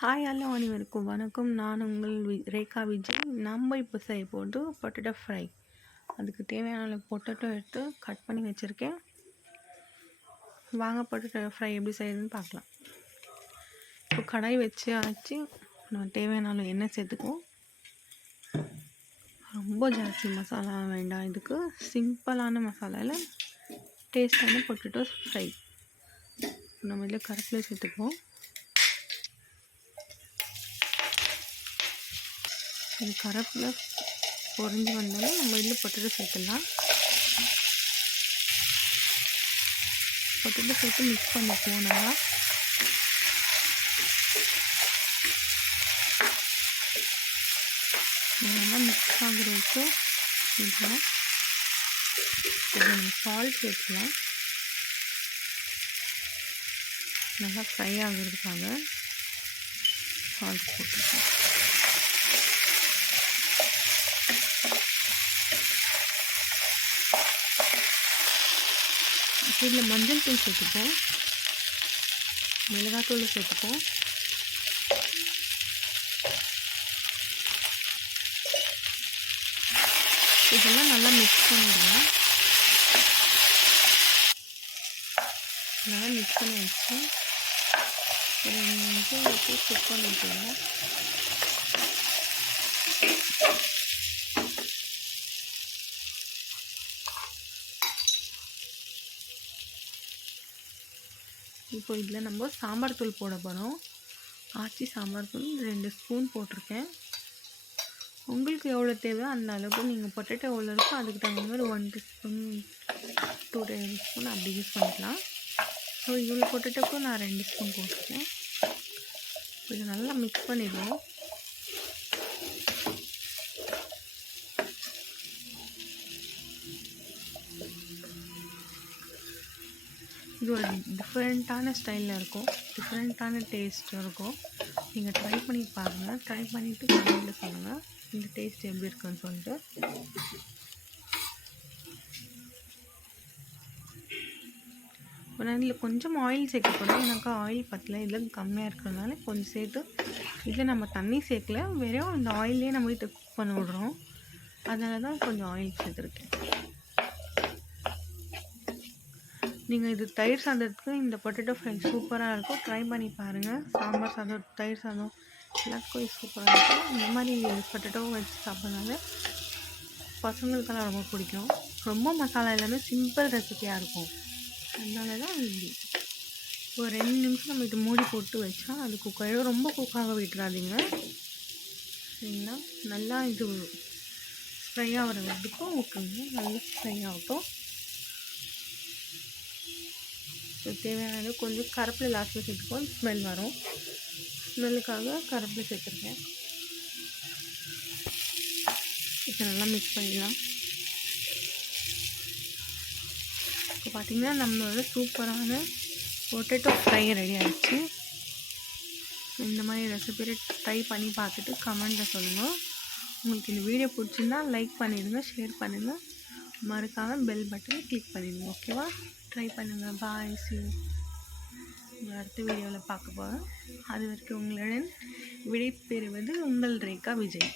Hi hello அனைவருக்கும் வணக்கம். நான் உங்கள் ரேகா விஜய். நம்ம இப்போ செய்ய போகிறது பொட்டேட்டோ ஃப்ரை. அதுக்கு தேவையான பொட்டேட்டோ எடுத்து கட் பண்ணி வச்சுருக்கேன். வாங்க பொட்டேட்டோ ஃப்ரை எப்படி செய்யுதுன்னு பார்க்கலாம். இப்போ கடாய் வச்சு நம்ம தேவையான எண்ணெய் சேர்த்துக்குவோம். ரொம்ப ஜாஸ்தி மசாலா வேண்டாம். இதுக்கு சிம்பிளான மசாலாவில் டேஸ்டான பொட்டேட்டோ ஃப்ரை. நம்ம இதில் கருவேப்பிலை சேர்த்துக்குவோம். இது கருவேப்பிலை பொரிஞ்சு வந்தாலும் நம்ம இதில் பொட்டேட்டோ சேர்த்துடலாம். பொட்டேட்டோ சேர்த்து மிக்ஸ் பண்ணிக்குவோம். நல்லா மிக்ஸ் ஆகுறதுக்கு இதில் நம்ம சால்ட் சேர்த்துக்கலாம். நல்லா ஃப்ரை ஆகுறதுக்காக சால்ட் போட்டுருக்கோம். இதில் மஞ்சள் தூள் சேர்த்துப்போம், மிளகாத்தூள் சேர்த்துப்போம். இதெல்லாம் நல்லா மிக்ஸ் பண்ணிடுவோம். நல்லா மிக்ஸ் பண்ணி வச்சு ஒரு 2 நிமிஷம் வச்சு குக் பண்ணிட்டுருவோம். இப்போ இதில் நம்ம சாம்பார் தூள் போட போகிறோம். ஆச்சி சாம்பார் தூள் 2 ஸ்பூன் போட்டிருக்கேன். உங்களுக்கு எவ்வளோ தேவையோ அந்த அளவுக்கு நீங்கள் பொட்டேட்டோ எவ்வளோ இருக்கோ அதுக்கு தகுந்த மாதிரி 1 டீஸ்பூன் 2 டேபிள் ஸ்பூன் அப்படி யூஸ் பண்ணிக்கலாம். ஸோ இவ்வளோ பொட்டேட்டோக்கும் நான் 2 ஸ்பூன் போட்டிருக்கேன். இதை நல்லா மிக்ஸ் பண்ணிடுவோம். இது ஒரு டிஃப்ரெண்ட்டான ஸ்டைலில் இருக்கும், டிஃப்ரெண்ட்டான டேஸ்ட் இருக்கும். நீங்கள் ட்ரை பண்ணி பாருங்கள். ட்ரை பண்ணிவிட்டு கமெண்ட்டில் சொல்லுங்கள் இந்த டேஸ்ட் எப்படி இருக்குன்னு சொல்லிட்டு. நான் இதில் கொஞ்சம் ஆயில் சேர்க்கப்படும். எனக்கு ஆயில் பத்தல, இதில் கம்மியாக இருக்கிறதுனால கொஞ்சம் சேர்த்து இதில் நம்ம தண்ணி சேர்க்கல, வெறும் இந்த ஆயிலே நம்ம இதை குக் பண்ண விடுறோம். அதனால தான் கொஞ்சம் ஆயில் சேர்த்துருக்கேன். நீங்கள் இது தயிர் சாதத்துக்கு இந்த பொட்டேட்டோ ஃப்ரை சூப்பராக இருக்கும். ட்ரை பண்ணி பாருங்கள். சாம்பார் சாதம், தயிர் சாதம் எல்லாத்துக்கும் சூப்பராக இருக்கும். இந்த மாதிரி பொட்டேட்டோ வச்சு சாப்பிட்றதுனால பசங்களுக்கெல்லாம் ரொம்ப பிடிக்கும். ரொம்ப மசாலா எல்லாமே சிம்பிள் ரெசிபியாக இருக்கும். அதனால தான் இது ஒரு 2 நிமிஷம் நம்ம இது மூடி போட்டு வச்சா அது குக் ஆகிடும். ரொம்ப குக்காக விட்டுறாதீங்க சரிங்களா. நல்லா இது ஃப்ரை ஆகிற வரைக்கும் விட்டுருங்க. நல்லா ஃப்ரை ஆகட்டும். தேவையானது கொஞ்சம் கருவேப்பிலை லாஸ்ட்டில் சேர்த்துப்போம், ஸ்மெல் வரும். ஸ்மெல்லுக்காக கருவேப்பிலை சேர்த்துருக்கேன். இப்போ நல்லா மிக்ஸ் பண்ணிடலாம். இப்போ பார்த்திங்கன்னா நம்மளோட சூப்பரான பொட்டேட்டோ ஃப்ரை ரெடி ஆகிடுச்சு. இந்த மாதிரி ரெசிபி ட்ரை பண்ணி பார்த்துட்டு கமெண்ட்டில் சொல்லுங்கள். உங்களுக்கு இந்த வீடியோ பிடிச்சிருந்தா லைக் பண்ணிடுங்க, ஷேர் பண்ணுங்கள், மறக்காமல் பெல் பட்டனை கிளிக் பண்ணிடுங்க. ஓகேவா? ட்ரை பண்ணுங்கள். பாய், சி யூ. அடுத்த வீடியோவில் பார்க்க போகிறோம். அது வரைக்கும் உங்களுடன் விடை பெறுவது உங்கள் ரேகா விஜய்.